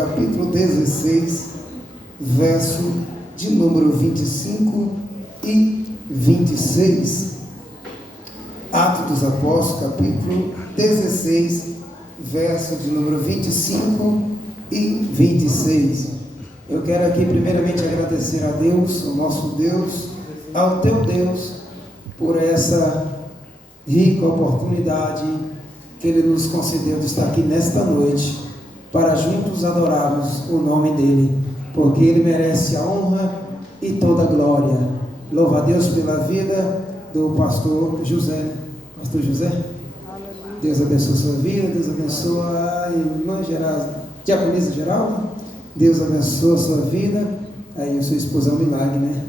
capítulo 16, verso de número 25 e 26. Atos dos Apóstolos, capítulo 16, verso de número 25 e 26. Eu quero aqui primeiramente agradecer a Deus, o nosso Deus, ao teu Deus, por essa rica oportunidade que Ele nos concedeu de estar aqui nesta noite, para juntos adorarmos o nome dEle, porque Ele merece a honra e toda a glória. Louva a Deus pela vida do pastor José. Pastor José, Deus abençoe a sua vida, Deus abençoe a irmã geral, diaconisa geral, Deus abençoe a sua vida. Aí a sua esposa é um milagre, né?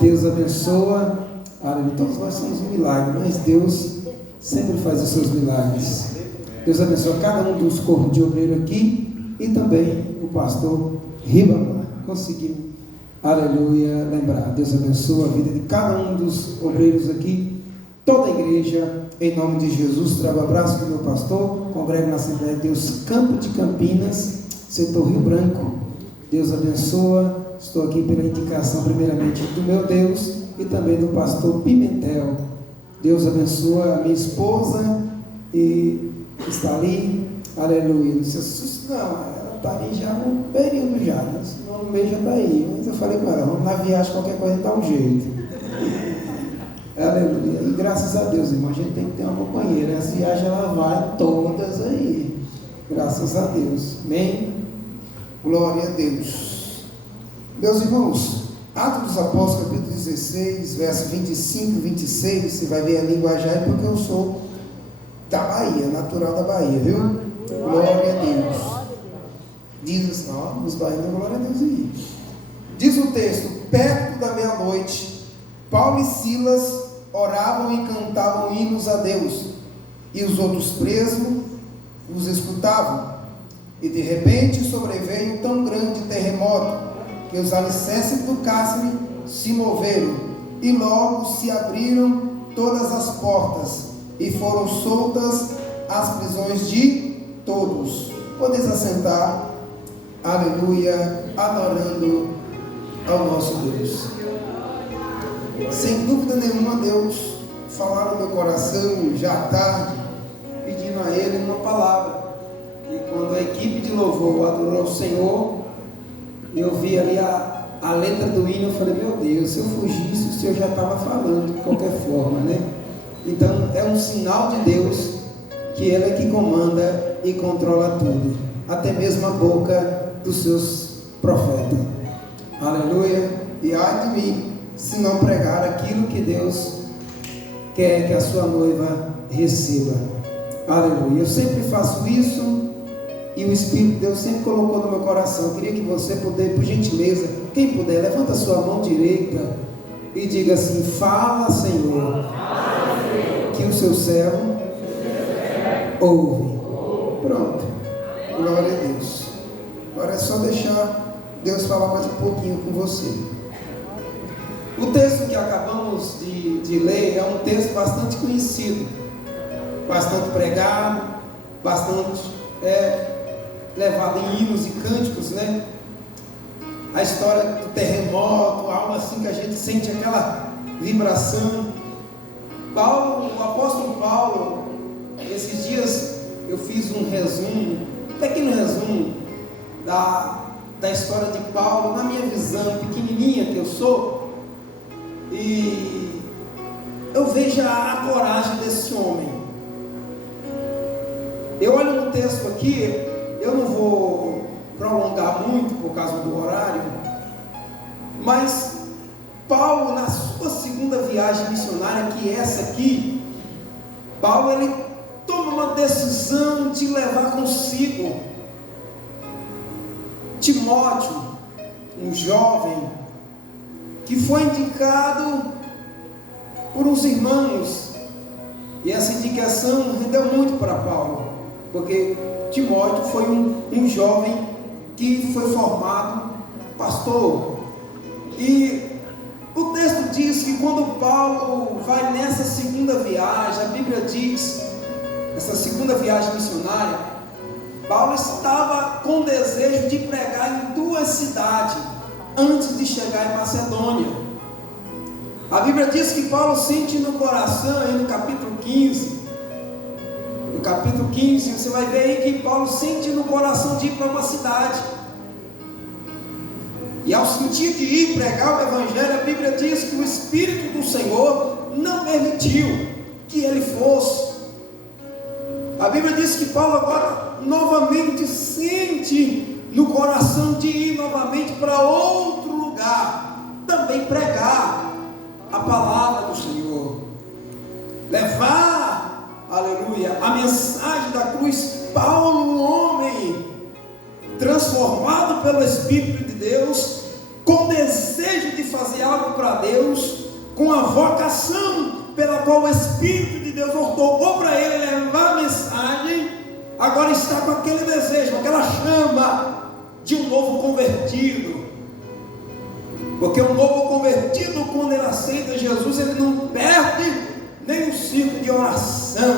Deus abençoa. Aleluia. Todos nós somos um milagre, mas Deus sempre faz os seus milagres. Deus abençoa cada um dos corpos de obreiro aqui e também o pastor Ribamar. Conseguimos, aleluia, lembrar. Deus abençoa a vida de cada um dos obreiros aqui, toda a igreja, em nome de Jesus. Trago o abraço do meu pastor, congrego na Assembleia de Deus Campo de Campinas, setor Rio Branco. Deus abençoa. Estou aqui pela indicação primeiramente do meu Deus e também do pastor Pimentel. Deus abençoa a minha esposa e está ali, aleluia. Não, ela está ali já no período já, né? Senão no mês já está aí. Mas eu falei para ela, vamos na viagem, qualquer coisa dá um jeito. Aleluia. E graças a Deus, irmão, a gente tem que ter uma companheira. As viagens ela vai todas aí. Graças a Deus. Amém? Glória a Deus. Meus irmãos, Atos dos Apóstolos, capítulo 16, verso 25 e 26, você vai ver a linguagem porque eu sou da Bahia, natural da Bahia, viu? Glória a Deus. Diz assim, ó, os baianos, glória a Deus aí. Diz o texto: perto da meia-noite, Paulo e Silas oravam e cantavam hinos a Deus, e os outros presos os escutavam. E de repente sobreveio um tão grande terremoto, que os alicerces do cárcere se moveram, e logo se abriram todas as portas, e foram soltas as prisões de todos. Podeis assentar, aleluia, adorando ao nosso Deus. Sem dúvida nenhuma, Deus falar no meu coração já tarde, pedindo a Ele uma palavra. E quando a equipe de louvor adorou o Senhor, eu vi ali a letra do hino, eu falei, meu Deus, se eu fugisse, o Senhor já estava falando de qualquer forma, né? Então é um sinal de Deus que Ele é que comanda e controla tudo, até mesmo a boca dos seus profetas. Aleluia. E ai de mim se não pregar aquilo que Deus quer que a sua noiva receba. Aleluia. Eu sempre faço isso, e o Espírito de Deus sempre colocou no meu coração. Eu queria que você pudesse, por gentileza, quem puder, levanta a sua mão direita e diga assim: fala, Senhor, que o seu servo ouve. Pronto. Glória a Deus. Agora é só deixar Deus falar mais um pouquinho com você. O texto que acabamos de ler é um texto bastante conhecido, bastante pregado, bastante levado em hinos e cânticos, né? A história do terremoto, algo assim que a gente sente aquela vibração. O apóstolo Paulo, esses dias eu fiz um resumo, pequeno resumo da história de Paulo, na minha visão pequenininha que eu sou, e eu vejo a coragem desse homem. Eu olho no texto aqui, eu não vou prolongar muito por causa do horário, mas Paulo, na sua segunda viagem missionária, que é essa aqui, Paulo ele toma uma decisão de levar consigo Timóteo, um jovem que foi indicado por uns irmãos, e essa indicação rendeu muito para Paulo, porque Timóteo foi um jovem que foi formado pastor. E o texto diz que quando Paulo vai nessa segunda viagem, a Bíblia diz, essa segunda viagem missionária, Paulo estava com desejo de pregar em 2 cidades, antes de chegar em Macedônia. A Bíblia diz que Paulo sente no coração, aí no capítulo 15, você vai ver aí que Paulo sente no coração de ir para uma cidade. E ao sentir de ir pregar o Evangelho, a Bíblia diz que o Espírito do Senhor não permitiu que ele fosse. A Bíblia diz que Paulo agora novamente sente no coração de ir novamente para outro lugar, também pregar a palavra do Senhor, levar, aleluia, a mensagem da cruz. Paulo, um homem transformado pelo Espírito de Deus, com desejo de fazer algo para Deus, com a vocação pela qual o Espírito de Deus ordenou para ele levar a mensagem, agora está com aquele desejo, aquela chama de um novo convertido. Porque um novo convertido, quando ele aceita Jesus, ele não perde nem um ciclo de oração.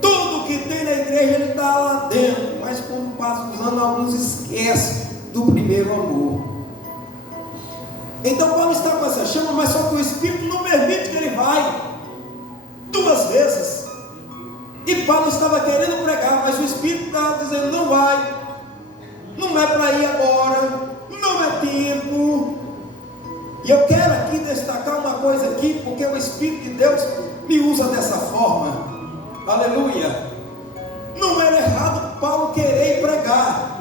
Tudo que tem na igreja ele está lá dentro, mas quando passa os anos, alguns esquecem do primeiro amor. Então Paulo está com essa chama, mas só que o Espírito não permite que ele vai 2 vezes. E Paulo estava querendo pregar, mas o Espírito estava dizendo: não vai, não é para ir agora, não é tempo. E eu quero aqui destacar uma coisa aqui, porque o Espírito de Deus me usa dessa forma. Aleluia. Não era errado Paulo querer pregar,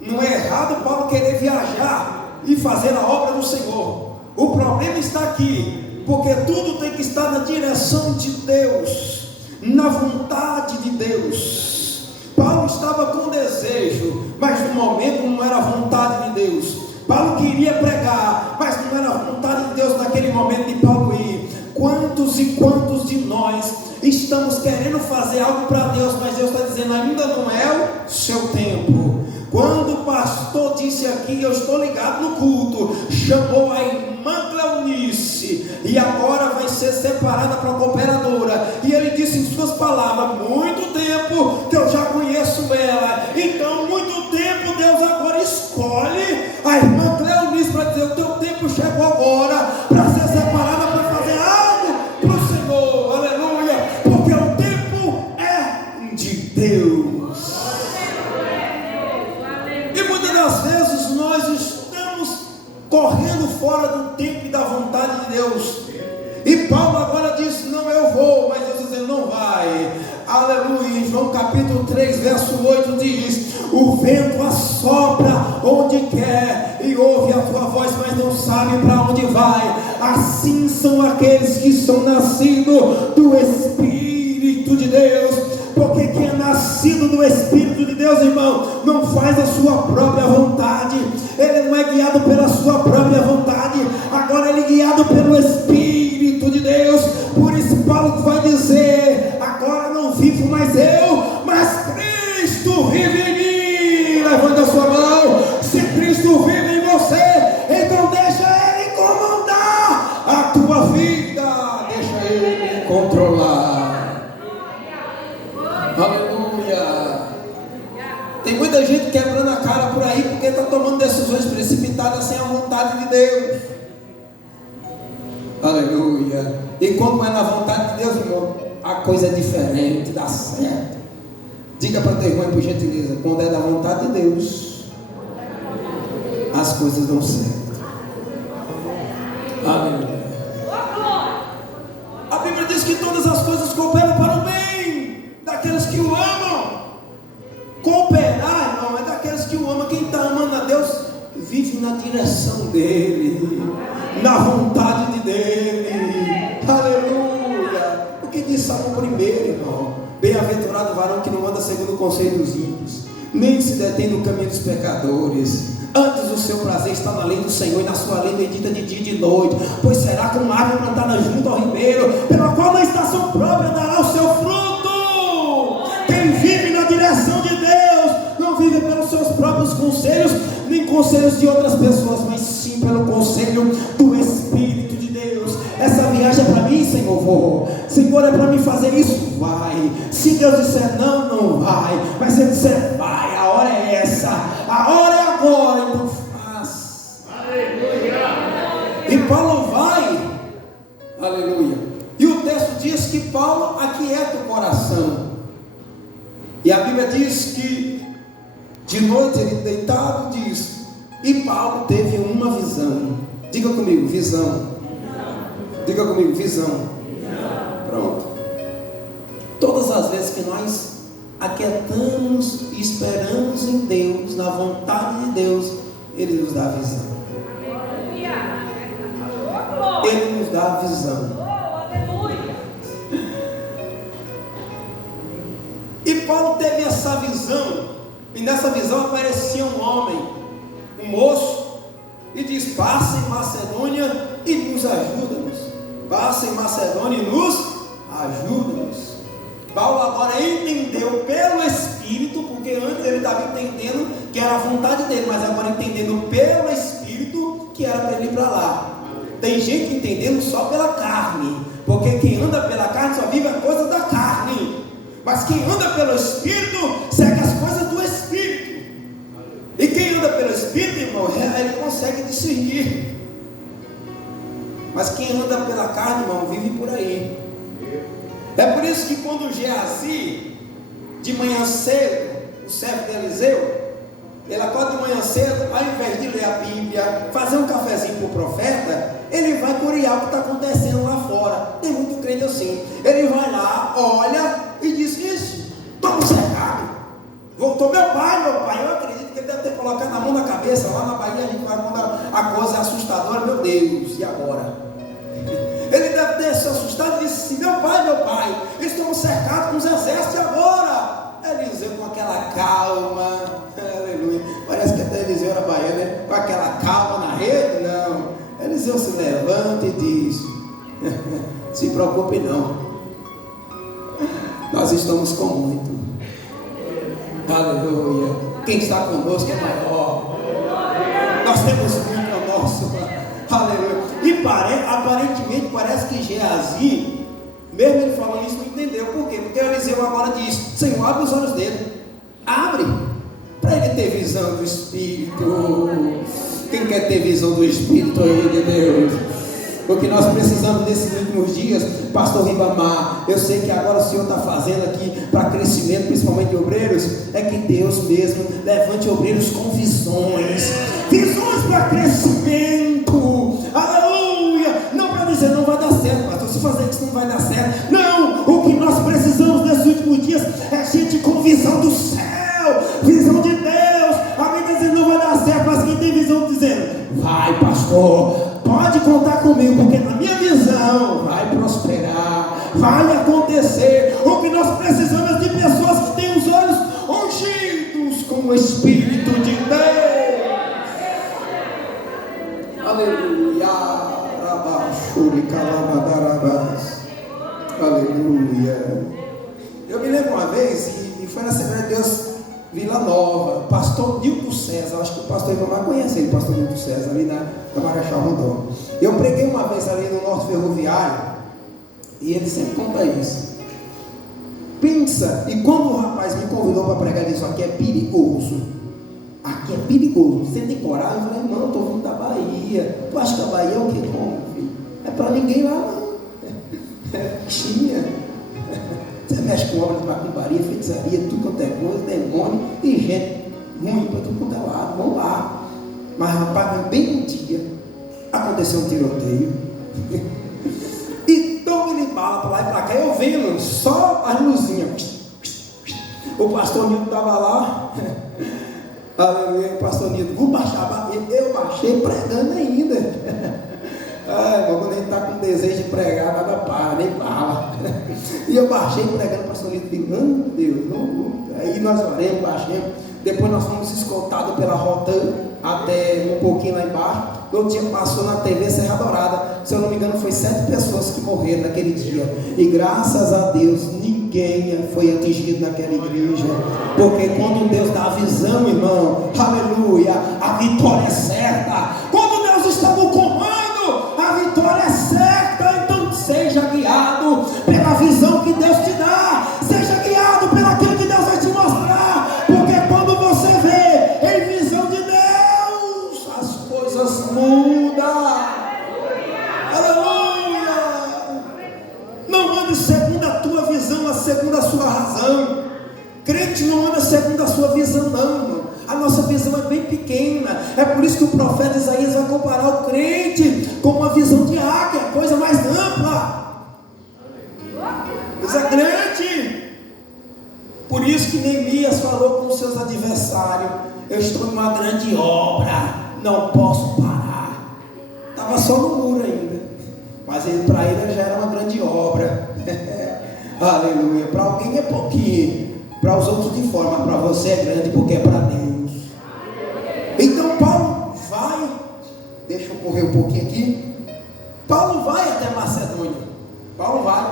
não é errado Paulo querer viajar e fazer a obra do Senhor. O problema está aqui, porque tudo tem que estar na direção de Deus, na vontade de Deus. Paulo estava com desejo, mas no momento não era a vontade de Deus. Paulo queria pregar, mas não era a vontade de Deus naquele momento de Paulo ir. Quantos e quantos de nós estamos querendo fazer algo para Deus, mas Deus está dizendo: ainda não é o seu tempo. Quando o pastor disse aqui: eu estou ligado no culto, chamou a irmã Cleonice, e agora vai ser separada para a cooperadora, e ele disse em suas palavras: muito tempo que eu já conheço ela, então muito tempo Deus agora escolhe a irmã Cleonice para dizer: o teu tempo chegou agora para ser separada, para fazer algo para o Senhor. Aleluia, porque o tempo é de Deus. Às vezes nós estamos correndo fora do tempo e da vontade de Deus, e Paulo agora diz: não, eu vou, mas Deus diz: não vai. Aleluia. Em João capítulo 3 verso 8 diz: o vento assopra onde quer e ouve a tua voz, mas não sabe para onde vai. Assim são aqueles que são nascidos do Espírito de Deus. Porque quem é nascido do Espírito de Deus, irmão, não faz a sua própria vontade. Ele não é guiado pela sua própria vontade, agora ele é guiado pelo Espírito de Deus. Por isso Paulo vai dizer: agora não vivo mais eu, mas Cristo vive em mim. Levanta a sua mão. Se Cristo vive em você, então deixa Ele comandar a tua vida, deixa Ele controlar. Aleluia. Tem muita gente quebrando a cara por aí porque está tomando decisões precipitadas sem a vontade de Deus. Aleluia. E quando é na vontade de Deus, irmão, a coisa é diferente, dá certo. Diga para teu irmão, por gentileza: quando é da vontade de Deus, as coisas dão certo. Aleluia. A Bíblia diz que todas as coisas cooperam para o bem daqueles que o amam. Cooperar, irmão, é daqueles que o amam. Quem está amando a Deus vive na direção dele, na vontade de dele. Aleluia. O que diz Salmo 1, irmão? Bem-aventurado o varão que não anda segundo o conselho dos ímpios, nem se detém no caminho dos pecadores. Antes o seu prazer está na lei do Senhor, e na sua lei medita de dia e de noite. Pois será como uma árvore plantada junto ao ribeiro, pela qual na estação própria dará o seu fruto. Quem vive na direção de Deus não vive pelos seus próprios conselhos, nem conselhos de outras pessoas, mas sim pelo conselho do Espírito de Deus. Essa viagem é para mim, Senhor, vou. Senhor, é para mim fazer isso? Vai. Se Deus disser não, não vai. Mas se Ele disser vai, a hora é essa, a hora é agora, então faz. Aleluia. E Paulo vai. Aleluia. E o texto diz que Paulo aquieta o coração. E a Bíblia diz que de noite ele deitado diz, e Paulo teve uma visão. Diga comigo, visão. Diga comigo, visão. Pronto. Todas as vezes que nós aquietamos e esperamos em Deus, na vontade de Deus, Ele nos dá visão. Ele nos dá visão. E Paulo teve essa visão. E nessa visão aparecia um homem, um moço, e diz: passa em Macedônia e nos ajuda-nos. Passa em Macedônia e nos ajuda-nos. Paulo agora entendeu pelo Espírito, porque antes ele estava entendendo que era a vontade dele, mas agora entendendo pelo Espírito que era para ele ir para lá. Tem gente entendendo só pela carne, porque quem anda pela carne só vive a coisa da carne. Mas quem anda pelo Espírito segue as coisas do Espírito. E quem anda pelo Espírito, irmão, ele consegue discernir. Mas quem anda pela carne, irmão, vive por aí. É por isso que quando Geazi, de manhã cedo, o servo de Eliseu, ele acorda de manhã cedo, ao invés de ler a Bíblia, fazer um cafezinho para o profeta, ele vai curiar o que está acontecendo lá fora. Tem muito crente assim. Ele vai lá, olha e diz: isso, estamos cercados. Voltou meu pai. Eu acredito que ele deve ter colocado a mão na cabeça. Lá na Bahia a gente vai quando a coisa é assustadora. Meu Deus, e agora? Ele deve ter se assustado e disse assim: meu pai, estamos cercados com os exércitos, e agora? Eliseu com aquela calma, aleluia, parece que até Eliseu era baiano, né? Com aquela calma na rede, não. Eliseu se levanta e diz: se preocupe não, nós estamos com muito, aleluia, quem está conosco é maior, nós temos muito ao nosso, aleluia. E aparentemente parece que Geazi, mesmo ele falando isso, não entendeu. Por quê? Porque Eliseu agora diz: Senhor, abre os olhos dele, abre, para ele ter visão do Espírito. Quem quer ter visão do Espírito aí de Deus? O que nós precisamos nesses últimos dias, pastor Ribamar, eu sei que agora o Senhor está fazendo aqui para crescimento, principalmente de obreiros, é que Deus mesmo levante obreiros com visões para crescimento, aleluia, não para dizer não vai dar certo, pastor, se fazer isso não vai dar certo, não, o que nós precisamos nesses últimos dias é gente com visão do céu, visão de Deus. Alguém está dizendo não vai dar certo, mas quem tem visão dizendo: vai, pastor, pode contar comigo, porque na minha visão vai prosperar, vai acontecer. O que nós precisamos é de pessoas que têm os olhos ungidos com o Espírito de Deus. Aleluia. Aleluia. Eu me lembro uma vez, e foi na Assembleia de Deus Vila Nova, pastor Nilton César, acho que o pastor Ivamar conhece ele, pastor Nilton César, ali na Marechal Rondon. Eu preguei uma vez ali no Norte Ferroviário, e ele sempre conta isso. Pensa, e quando o rapaz me convidou para pregar, ele disse: aqui é perigoso, aqui é perigoso, você tem coragem? Eu falei: não, eu estou vindo da Bahia. Tu acha que a Bahia é o que? Como, filho? É para ninguém lá não, tinha. Você mexe com obra de macumbaria, feitiçaria, tudo quanto é coisa, demônio e gente ruim para tudo quanto é lado, vamos lá. Mas rapaz, bem um dia aconteceu um tiroteio e tome-lhe bala para lá e para cá, eu vendo só as luzinhas. O pastor Nilton estava lá, aleluia, o pastor Nilton, vou baixar, eu baixei pregando ainda. Quando a gente está com desejo de pregar, nada para, nem bala. E eu baixei pregando para o pastor Nilton, digo: meu Deus, não. Aí nós oramos, baixamos. Depois nós fomos escoltados pela Rotan até um pouquinho lá embaixo. No outro dia passou na TV Serra Dourada, se eu não me engano foi 7 pessoas que morreram naquele dia. E graças a Deus ninguém foi atingido naquela igreja. Porque quando Deus dá a visão, irmão, aleluia, a vitória é certa. Quando Deus está no comando, a vitória é certa. Então seja guiado visão não, irmão. A nossa visão é bem pequena. É por isso que o profeta Isaías vai comparar o crente com uma visão de águia, coisa mais ampla, coisa grande. Por isso que Neemias falou com os seus adversários: eu estou em uma grande obra, não posso parar. Estava só no muro ainda, mas para ele já era uma grande obra. Aleluia. Para alguém é pouquinho, para os outros de forma, para você é grande, porque é para Deus. Então Paulo vai, deixa eu correr um pouquinho aqui. Paulo vai até Macedônia. Paulo vai.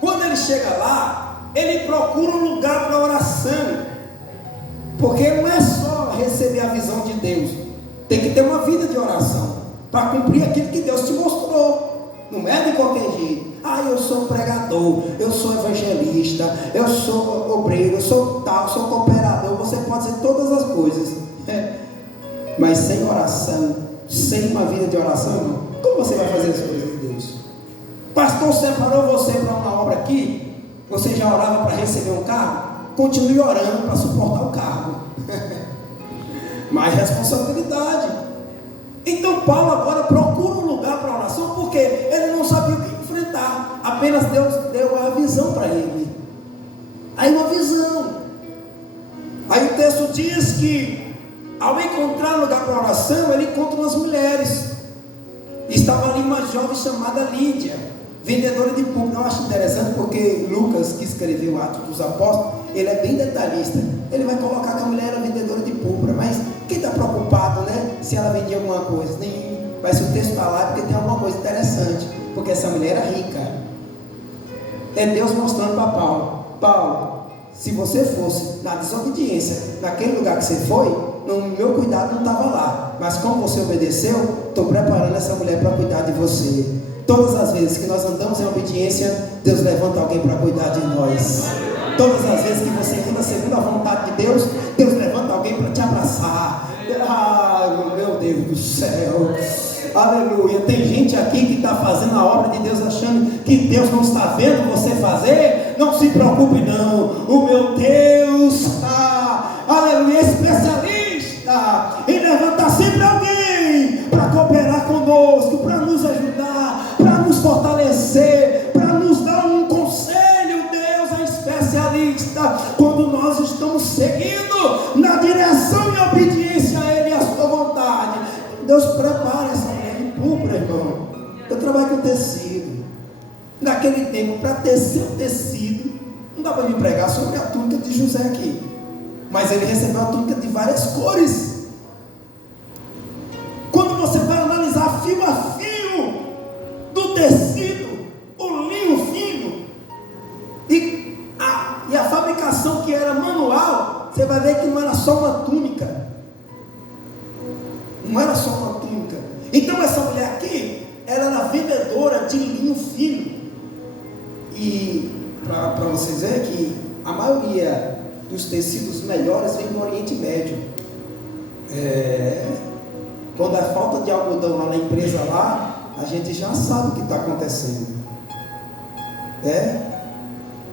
Quando ele chega lá, ele procura um lugar para oração, porque não é só receber a visão de Deus, tem que ter uma vida de oração para cumprir aquilo que Deus te mostrou. Não é de qualquer jeito. Eu sou pregador, eu sou evangelista, eu sou obreiro, eu sou tal, sou cooperador. Você pode ser todas as coisas, mas sem oração, sem uma vida de oração, irmão, como você vai fazer as coisas de Deus? Pastor separou você para uma obra aqui, você já orava para receber um carro? Continue orando para suportar o cargo. Mais responsabilidade. Então Paulo agora procura um lugar para oração, porque ele não sabia o que enfrentar. Apenas Deus deu a visão para ele. Aí uma visão. Aí o texto diz que ao encontrar um lugar para oração, ele encontra umas mulheres. Estava ali uma jovem chamada Lídia, vendedora de púrpura. Eu acho interessante porque Lucas, que escreveu o Atos dos Apóstolos, ele é bem detalhista. Ele vai colocar que a mulher era vendedora de púrpura, mas quem está preocupado, né, se ela vendia alguma coisa? Nenhum. Mas se o texto está lá é porque tem alguma coisa interessante, porque essa mulher era rica. É Deus mostrando para Paulo: Paulo, se você fosse na desobediência, naquele lugar que você foi, no meu cuidado não estava lá, mas como você obedeceu, estou preparando essa mulher para cuidar de você. Todas as vezes que nós andamos em obediência, Deus levanta alguém para cuidar de nós. Todas as vezes que você anda segundo a vontade de Deus, Deus levanta alguém para te abraçar. Meu Deus do céu, aleluia. Tem gente aqui que está fazendo a obra de Deus achando que Deus não está vendo você fazer. Não se preocupe não, o meu Deus, aleluia, é especialista em levantar sempre alguém para cooperar conosco, para nos ajudar, para nos fortalecer, para nos dar um conselho. Deus é especialista quando nós estamos seguindo na direção e obediência a Ele e a sua vontade. Deus prepara essa mulher de púrpura, irmão. Eu trabalho com tecido. Naquele tempo, para tecer o tecido, não dá para me pregar sobre a túnica de José aqui, mas ele recebeu a túnica de várias cores. Quando você vai analisar fio a fio do tecido, o linho fino e a fabricação que era manual, você vai ver que não era só uma túnica. Não era só uma túnica. Então essa mulher aqui, ela era vendedora de linho fino. E para vocês verem que a maioria dos tecidos melhores vem do Oriente Médio. Quando há falta de algodão lá na empresa lá, a gente já sabe o que está acontecendo.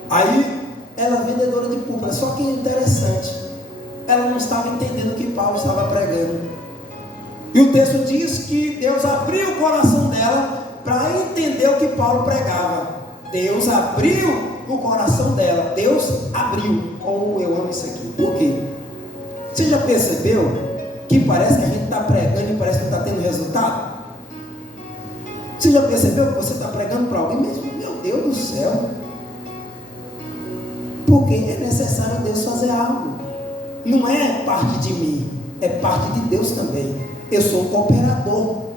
Aí ela é vendedora de púrpura. Só que é interessante, ela não estava entendendo o que Paulo estava pregando. E o texto diz que Deus abriu o coração dela para entender o que Paulo pregava. Deus abriu o coração dela. Deus abriu. Eu amo isso aqui. Por quê? Você já percebeu que parece que a gente está pregando e parece que não está tendo resultado? Você já percebeu que você está pregando para alguém mesmo? Meu Deus do céu. Porque é necessário Deus fazer algo. Não é parte de mim, é parte de Deus também. Eu sou um cooperador.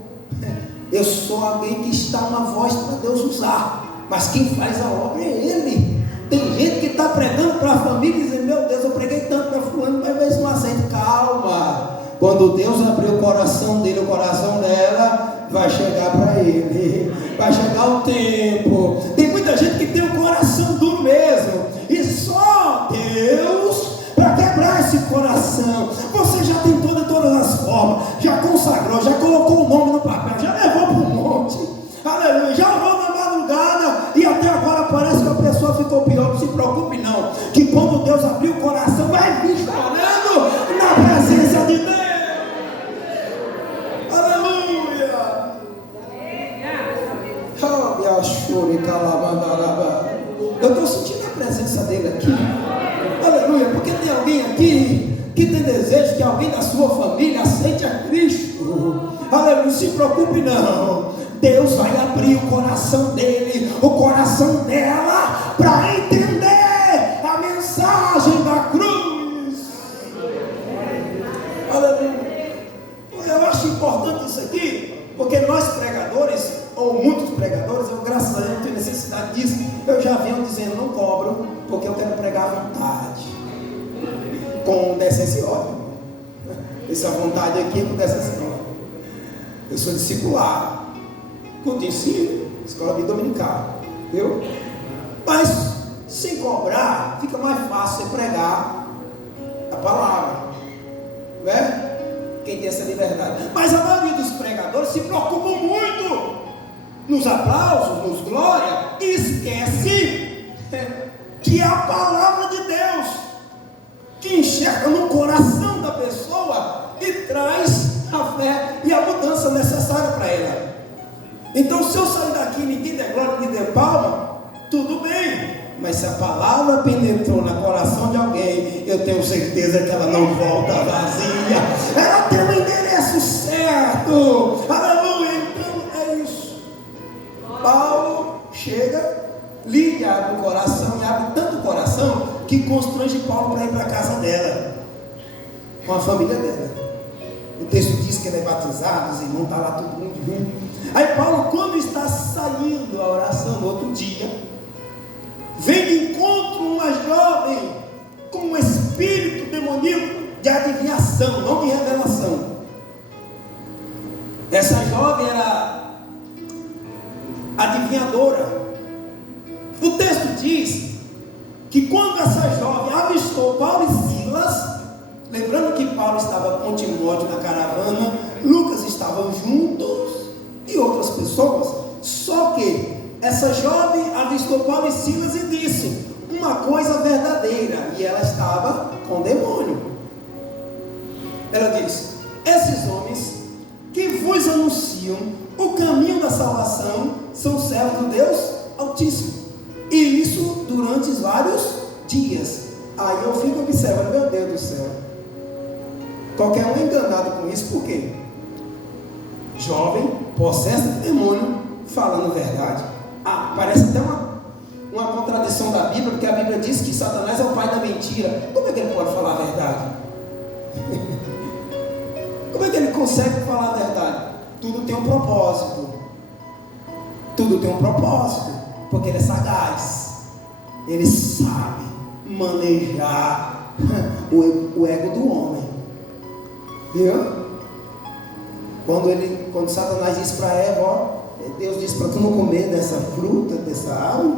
Eu sou alguém que está uma voz para Deus usar. Mas quem faz a obra é Ele. Tem gente que está pregando para a família e dizendo: meu Deus, eu preguei tanto para fulano, mas não aceita. Calma. Quando Deus abrir o coração dele, o coração dela, vai chegar para ele. Vai chegar o tempo. Tem muita gente que tem um coração duro mesmo. E só Deus para quebrar esse coração. Você já tentou de todas as formas. Já consagrou, já colocou o nome no papel, já levou para o monte. Aleluia. Já orou na madrugada e até agora parece que a pessoa ficou pior. Não se preocupe não, que quando Deus abrir o coração, vai vir chorando. tem desejo que alguém da sua família aceite a Cristo, aleluia, não se preocupe não. Deus vai abrir o coração dele, o coração dela, para entender a mensagem da cruz. Aleluia. Eu acho importante isso aqui, porque nós pregadores, ou muitos pregadores, eu graças a Deus não tenho necessidade disso, eu já venho dizendo, não cobro, porque eu quero pregar à vontade, com decência e ordem. Essa vontade aqui é com decência e ordem. Eu sou discipulado, culto de ensino, escola bíblica dominical, viu? Mas sem cobrar, fica mais fácil você pregar a palavra, né? Quem tem essa liberdade. Mas a maioria dos pregadores se preocupam muito nos aplausos, nos glórias, e esquece que é a palavra de Deus que enxerga no coração da pessoa e traz a fé e a mudança necessária para ela. Então, se eu sair daqui e ninguém der glória, ninguém der palma, tudo bem. Mas se a palavra penetrou no coração de alguém, eu tenho certeza que ela não volta vazia. Ela tem o endereço certo. Aleluia. Então é isso. Paulo chega, lhe abre o coração, e abre tanto o coração que constrange Paulo para ir para a casa dela, com a família dela. O texto diz que ele é batizado, os irmãos estão lá todo mundo junto. Aí Paulo, quando está saindo a oração no outro dia, vem de encontro uma jovem com um espírito demoníaco de adivinhação, não de revelação. Essa jovem era adivinhadora. O texto diz que quando essa jovem avistou Paulo e Silas, lembrando que Paulo estava com Timóteo na caravana, Lucas estavam juntos e outras pessoas, só que essa jovem avistou Paulo e Silas e disse uma coisa verdadeira, e ela estava com demônio. Ela disse: esses homens que vos anunciam o caminho da salvação são servos do Deus Altíssimo, e isso durante vários dias. Aí eu fico observando, meu Deus do céu, qualquer um é enganado com isso. Por quê? Jovem, possessa de demônio, falando verdade. Parece até uma contradição da Bíblia, porque a Bíblia diz que Satanás é o pai da mentira. Como é que ele pode falar a verdade? Como é que ele consegue falar a verdade? Tudo tem um propósito. Tudo tem um propósito, porque ele é sagaz. Ele sabe manejar o ego do homem. Viu? Quando Satanás disse para Eva, ó, Deus disse para tu não comer dessa fruta, dessa árvore,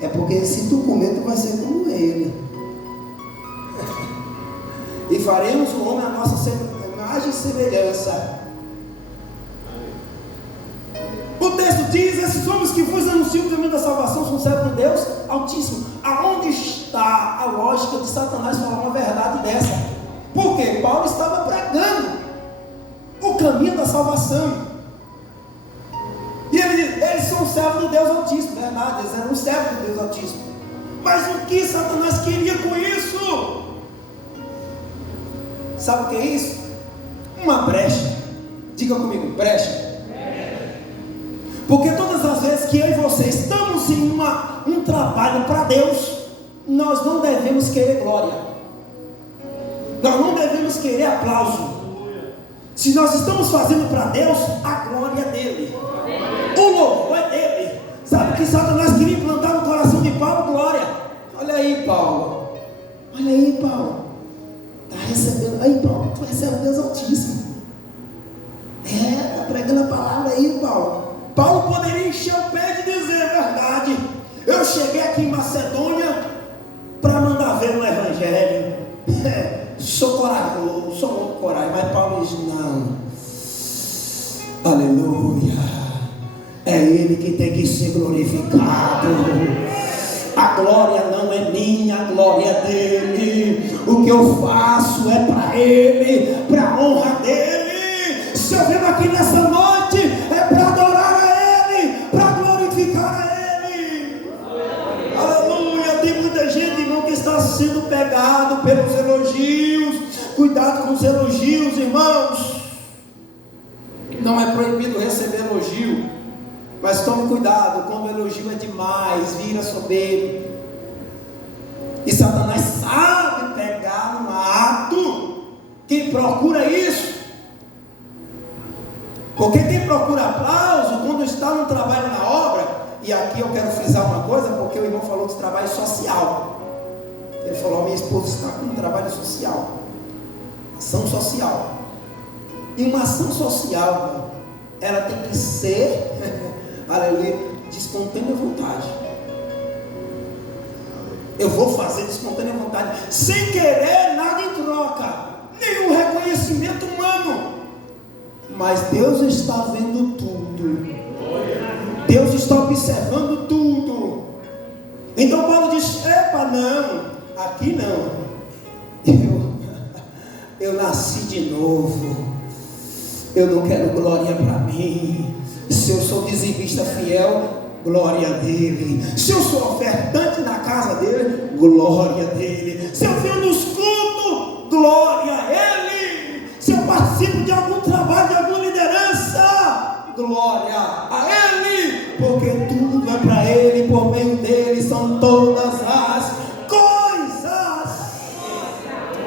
é porque se tu comer, tu vai ser como ele. E faremos o homem a nossa imagem e semelhança. O texto diz: esses homens que vos anunciam o caminho da salvação são servos de Deus Altíssimo. Aonde está a lógica de Satanás falar uma verdade dessa? Porque Paulo estava pregando o caminho da salvação. E ele diz: eles são servos de Deus Altíssimo. Verdade, eles eram servos de Deus Altíssimo. Mas o que Satanás queria com isso? Sabe o que é isso? Uma brecha. Diga comigo, brecha. Porque todas as vezes que eu e você estamos em um trabalho para Deus, nós não devemos querer glória, nós não devemos querer aplauso. Se nós estamos fazendo para Deus, a glória é dele, o louvor é dele. Sabe o que Satanás queria implantar no coração de Paulo? Glória. Olha aí, Paulo, olha aí, Paulo, está recebendo aí, Paulo, tu recebe Deus Altíssimo, está pregando a palavra aí, Paulo. Paulo poderia encher o pé de dizer a verdade. Eu cheguei aqui em Macedônia para mandar ver o Evangelho. Sou corajoso, sou muito corajoso. Mas Paulo diz: não, aleluia, é Ele que tem que ser glorificado. A glória não é minha, a glória é dele. O que eu faço é para Ele, para a honra dele. Se eu venho aqui nessa noite, é para adorar a Ele, para glorificar a Ele. Aleluia. Tem muita gente, irmão, que está sendo pegado pelos elogios, alguns elogios, irmãos. Não é proibido receber elogio, mas tome cuidado, quando o elogio é demais, vira soberbo. E Satanás sabe pegar no ato quem procura isso. Porque quem procura aplauso, quando está no trabalho na obra, e aqui eu quero frisar uma coisa, porque o irmão falou de trabalho social. Ele falou: minha esposa está com um trabalho social, ação social. E uma ação social, ela tem que ser, aleluia, de espontânea vontade. Eu vou fazer de espontânea vontade, sem querer nada em troca, nenhum reconhecimento humano. Mas Deus está vendo tudo. Deus está observando tudo. Então Paulo diz: epa, não, aqui não. Eu nasci de novo. Eu não quero glória para mim. Se eu sou dizimista fiel, glória a dele. Se eu sou ofertante na casa dele, glória a dele. Se eu venho nos cultos, glória a ele. Se eu participo de algum trabalho, de alguma liderança, glória a ele. Porque tudo é para ele, por meio dele são todas as coisas.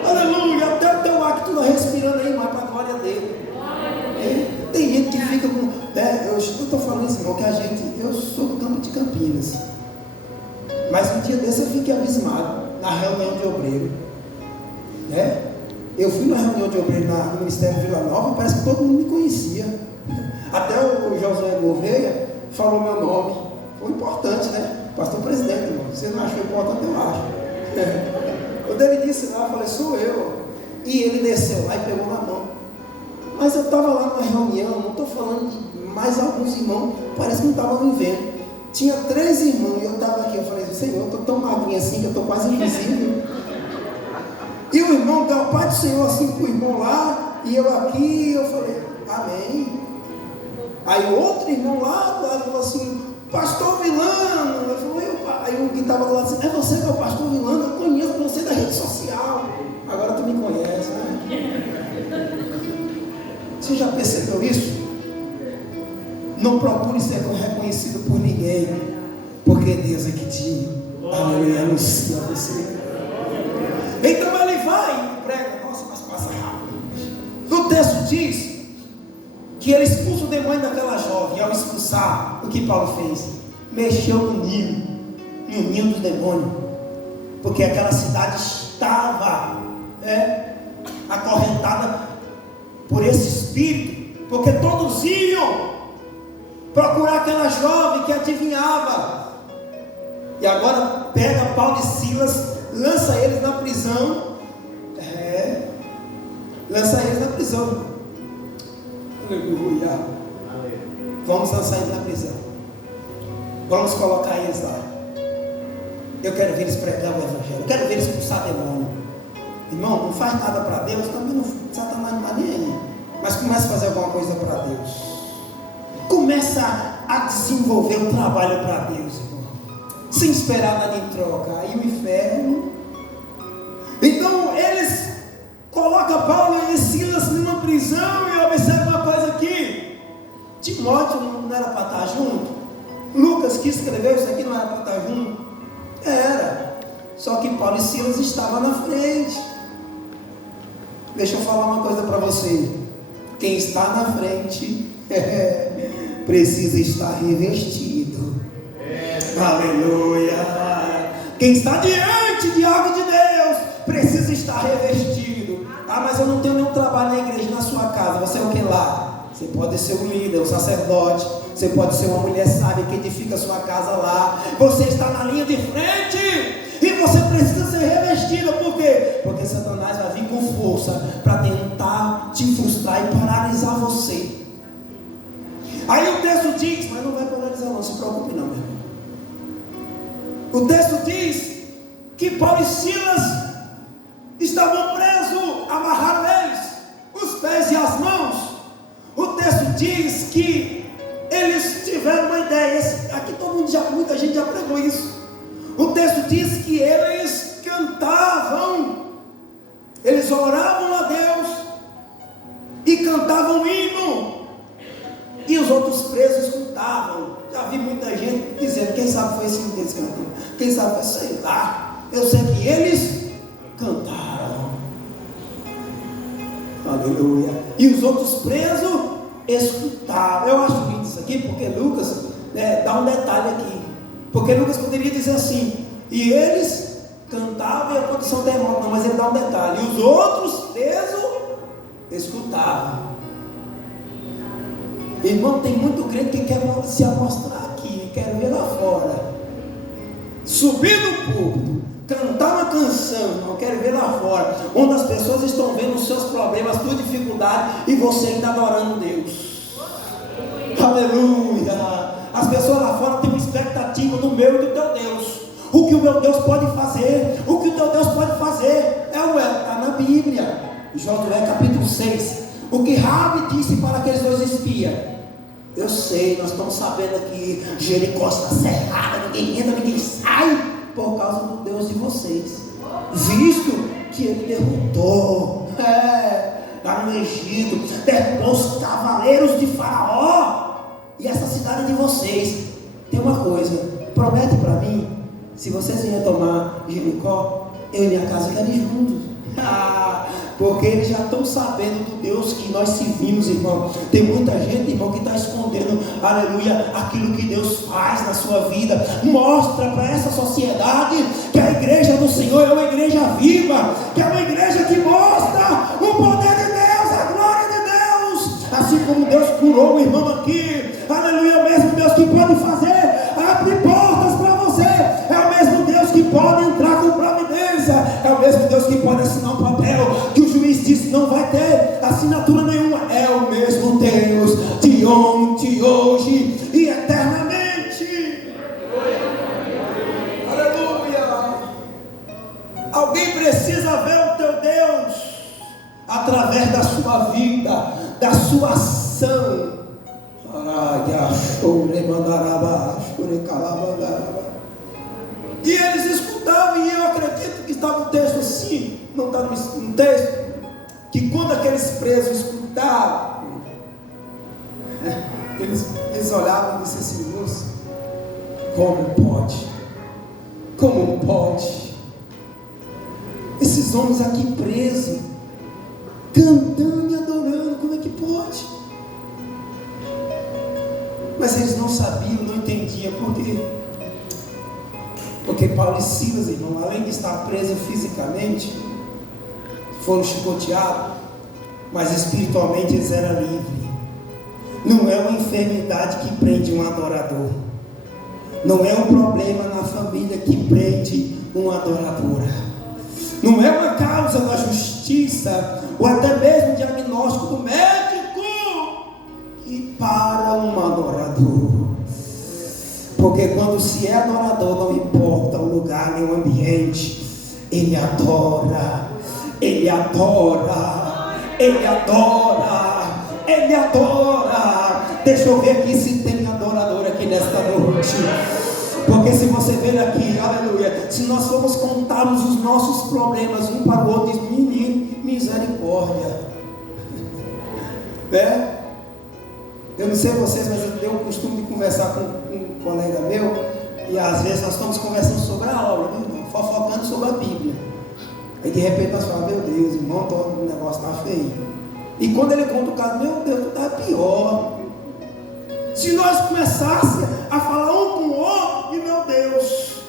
Aleluia. Até o teu ar que tu está respirando aí, mas para a glória dele. Tem gente que fica com... eu estou falando isso, irmão, que eu sou do campo de Campinas, mas um dia desse eu fiquei abismado na reunião de obreiro, eu fui na reunião de obreiro no Ministério Vila Nova, parece que todo mundo me conhecia, até o José Gouveia falou meu nome, foi importante, né? Pastor presidente, irmão, você não achou importante, eu acho. Quando ele disse lá, eu falei: sou eu. E ele desceu lá e pegou na mão. Mas eu estava lá numa reunião, não estou falando de mais alguns irmãos, parece que não estavam me vendo. Tinha 3 irmãos e eu estava aqui, eu falei: Senhor, eu estou tão magrinho assim que eu estou quase invisível. E o irmão dá o Pai do Senhor assim para o irmão lá, e eu aqui, eu falei: amém. Aí o outro irmão lá do lado falou assim: pastor Vilano. Eu falei: aí o que estava do lado assim: é você que é o pastor Vilano? Eu conheço você da rede social. Agora tu me conhece, né? Você já percebeu isso? Não procure ser reconhecido por ninguém, porque Deus é que te anuncia a você. Então ele vai e prega. Nossa, mas passa rápido. O texto diz que ele expulsa o demônio daquela jovem. E ao expulsar, o que Paulo fez? Mexeu no ninho do demônio, porque aquela cidade estava acorrentada por esse espírito, porque todos iam procurar aquela jovem que adivinhava. E agora pega Paulo e Silas, lança eles na prisão. Lança eles na prisão. Aleluia. Vamos lançar eles na prisão. Vamos colocar eles lá. Eu quero ver eles pregar o evangelho. Eu quero ver eles expulsar demônio. Irmão, não faz nada para Deus, também não, Satanás não está nem aí. Mas começa a fazer alguma coisa para Deus. Começa a desenvolver um trabalho para Deus, irmão. Sem esperar nada em troca. Aí o inferno. Então eles colocam Paulo e Silas numa prisão. E observa uma coisa aqui: Timóteo não era para estar junto. Lucas, que escreveu isso aqui, não era para estar junto. Era. Só que Paulo e Silas estavam na frente. Deixa eu falar uma coisa para você: quem está na frente precisa estar revestido. Aleluia. Quem está diante de algo de Deus precisa estar revestido. Mas eu não tenho nenhum trabalho na igreja, na sua casa. Você é o que lá? Você pode ser um líder, um sacerdote. Você pode ser uma mulher sábia que edifica a sua casa lá. Você está na linha de frente. E você precisa ser revestido. Por quê? Porque Satanás vai vir com força para tentar te frustrar e paralisar você. Aí o texto diz, mas não vai paralisar não, se preocupe não, meu irmão. O texto diz que Paulo e Silas estavam presos, amarraram eles, os pés e as mãos. O texto diz que eles tiveram uma ideia. Aqui muita gente já pregou isso. O texto diz que eles cantavam, eles oravam a Deus, cantavam um hino, e os outros presos escutavam. Já vi muita gente dizendo: quem sabe foi esse hino que eles cantam? Quem sabe foi, sei lá. Eu sei que eles cantaram. Aleluia. E os outros presos escutavam. Eu acho lindo isso aqui, porque Lucas dá um detalhe aqui. Porque Lucas poderia dizer assim: e eles cantavam e a condição da morte. Não, mas ele dá um detalhe: e os outros presos escutavam. Irmão, tem muito crente que quer se amostrar aqui, quer ver lá fora, subir no púlpito, cantar uma canção, não quero ver lá fora, onde as pessoas estão vendo os seus problemas, sua dificuldade, e você ainda adorando Deus. Aleluia. As pessoas lá fora têm uma expectativa do meu e do teu Deus. O que o meu Deus pode fazer, o que o teu Deus pode fazer, está na Bíblia. Josué capítulo 6, o que Raabe disse para aqueles dois espias: eu sei, nós estamos sabendo que Jericó está cerrada, ninguém entra, ninguém sai, por causa do Deus de vocês, visto que ele derrotou lá no Egito, derrotou os cavaleiros de Faraó, e essa cidade de vocês. Tem uma coisa, promete para mim, se vocês vierem tomar Jericó, eu e minha casa quero ir juntos. Porque eles já estão sabendo do Deus que nós servimos, irmão. Tem muita gente, irmão, que está escondendo, aleluia, aquilo que Deus faz na sua vida. Mostra para essa sociedade que a igreja do Senhor é uma igreja viva, que é uma igreja que mostra o poder de Deus, a glória de Deus. Assim como Deus curou o irmão aqui, aleluia, é o mesmo Deus que pode fazer, abre portas para você, é o mesmo Deus que pode entrar com providência, é o mesmo Deus que pode assinar um papel que o juiz disse não vai ter assinatura nenhuma. É o mesmo Deus de ontem, hoje e eternamente. Aleluia. Alguém precisa ver o teu Deus através da sua vida, da sua ação. E eles escutavam, e eu acredito que estava no texto assim, não está no texto, que quando aqueles presos escutavam, eles olhavam e diziam assim: moço, como pode? Como pode? Esses homens aqui presos, cantando e adorando, como é que pode? Mas eles não sabiam, não entendiam. Por quê? Porque Paulo e Silas, irmão, além de estar presos fisicamente, foram chicoteados, mas espiritualmente eles eram livres. Não é uma enfermidade que prende um adorador. Não é um problema na família que prende uma adoradora. Não é uma causa da justiça, ou até mesmo um diagnóstico do médico que para um adorador. Porque quando se é adorador, não importa o lugar nem o ambiente, ele adora, ele adora, ele adora, ele adora. Deixa eu ver aqui se tem adorador aqui nesta noite. Porque se você ver aqui, aleluia, se nós formos contarmos os nossos problemas um para o outro, diz: menino, misericórdia. Né? Eu não sei vocês, mas eu tenho o costume de conversar com um colega meu, e às vezes nós estamos conversando sobre a obra, fofocando sobre a Bíblia. Aí de repente nós falamos: meu Deus, irmão, o negócio está feio. E quando ele conta o caso: meu Deus, está pior. Se nós começássemos a falar um com o outro, e meu Deus.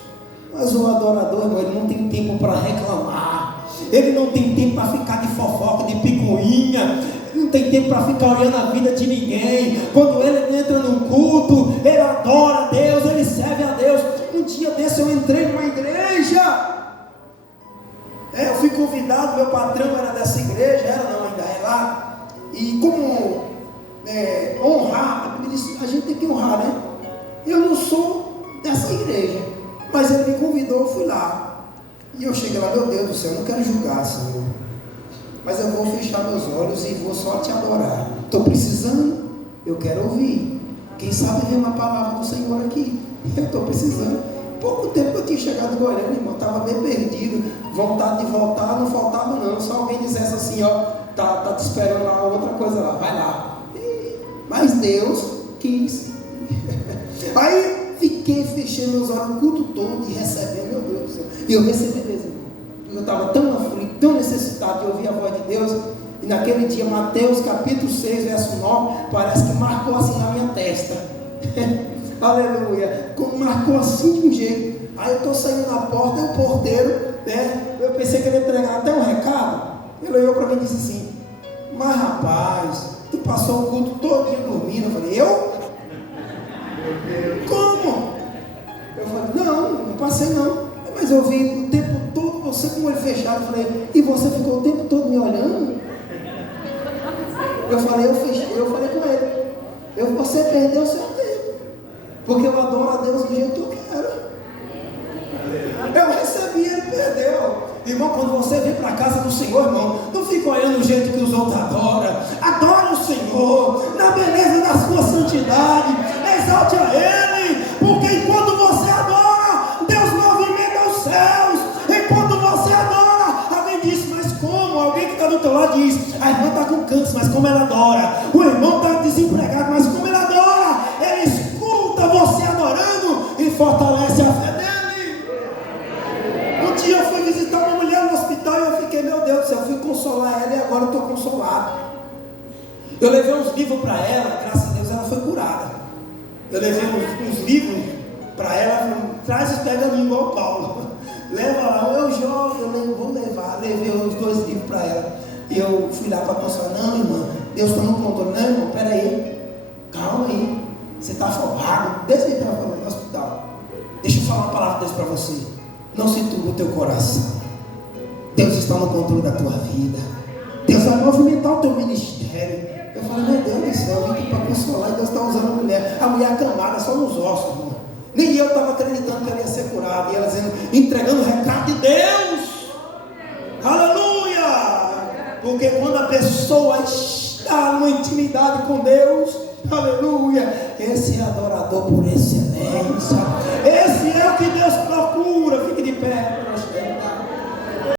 Mas o adorador, irmão, ele não tem tempo para reclamar, ele não tem tempo para ficar de fofoca, de picuinha, não tem tempo para ficar olhando a vida de ninguém. Quando ele entra no culto, ele adora a Deus, ele serve a Deus. Um dia desse eu entrei numa igreja, eu fui convidado, meu patrão era dessa igreja, ainda é lá, e como honrar, ele disse: a gente tem que honrar, né? Eu não sou dessa igreja, mas ele me convidou, eu fui lá, e eu cheguei lá: meu Deus do céu, eu não quero julgar, Senhor, mas eu vou fechar meus olhos e vou só te adorar. Estou precisando, eu quero ouvir. Quem sabe ver uma palavra do Senhor aqui. Eu estou precisando. Pouco tempo que eu tinha chegado em Goiânia, irmão, estava bem perdido, vontade de voltar, não faltava não. Só alguém dissesse assim: ó, tá te esperando lá, outra coisa lá, vai lá. Mas Deus quis. Aí fiquei fechando meus olhos o culto todo e recebendo, meu Deus do céu. E eu recebi mesmo. Eu estava tão aflito, tão necessitado de ouvir a voz de Deus. E naquele dia, Mateus capítulo 6, verso 9, parece que marcou assim na minha testa. Aleluia. Marcou assim de um jeito. Aí eu estou saindo na porta, e o porteiro, né? Eu pensei que ele ia entregar até um recado. Ele olhou para mim e disse assim: mas rapaz, tu passou o culto todo dia dormindo. Eu falei: eu? Como? Eu falei: não passei não. Mas eu vi o tempo todo você com o olho fechado. Eu falei: e você ficou o tempo todo me olhando? Eu falei com ele: você perdeu o seu tempo, porque eu adoro a Deus do jeito que eu quero. Eu recebi, ele perdeu. Irmão, quando você vem para a casa do Senhor, irmão, não fica olhando o jeito que os outros adoram. Adore o Senhor na beleza da sua santidade, exalte a Ele, porque enquanto você adora, Deus movimenta os céus. Enquanto você adora, alguém diz: mas como? Alguém que está do teu lado diz: a irmã está com câncer, mas como ela adora. O irmão está desempregado, mas como ele adora. Ele escuta você adorando e fortalece a fé dele. Um dia eu fui visitar uma mulher no hospital e eu fiquei: meu Deus do céu, eu fui consolar ela e agora eu estou consolado. Eu levei uns livros para ela, graças a Deus ela foi curada. Eu levei uns livros para ela, traz os pergaminhos igual o Paulo. Leva lá, eu jogo, vou levar. Levei os 2 livros para ela. E eu fui lá para consolar: não, irmã, Deus está no controle. Não, irmão, peraí, calma aí, você está afobado. Deixa eu entrar no hospital. Deixa eu falar uma palavra de Deus para você. Não se turbe o teu coração. Deus está no controle da tua vida. Deus vai movimentar o teu ministério. Eu falei: meu Deus do céu, eu vim aqui para consolar e Deus está usando a mulher acamada só nos ossos, irmão. Nem eu estava acreditando que ela ia ser curada. E ela dizendo, entregando o recado de Deus. Aleluia! Porque quando a pessoa está numa intimidade com Deus, aleluia, esse é adorador por excelência. Esse é o que Deus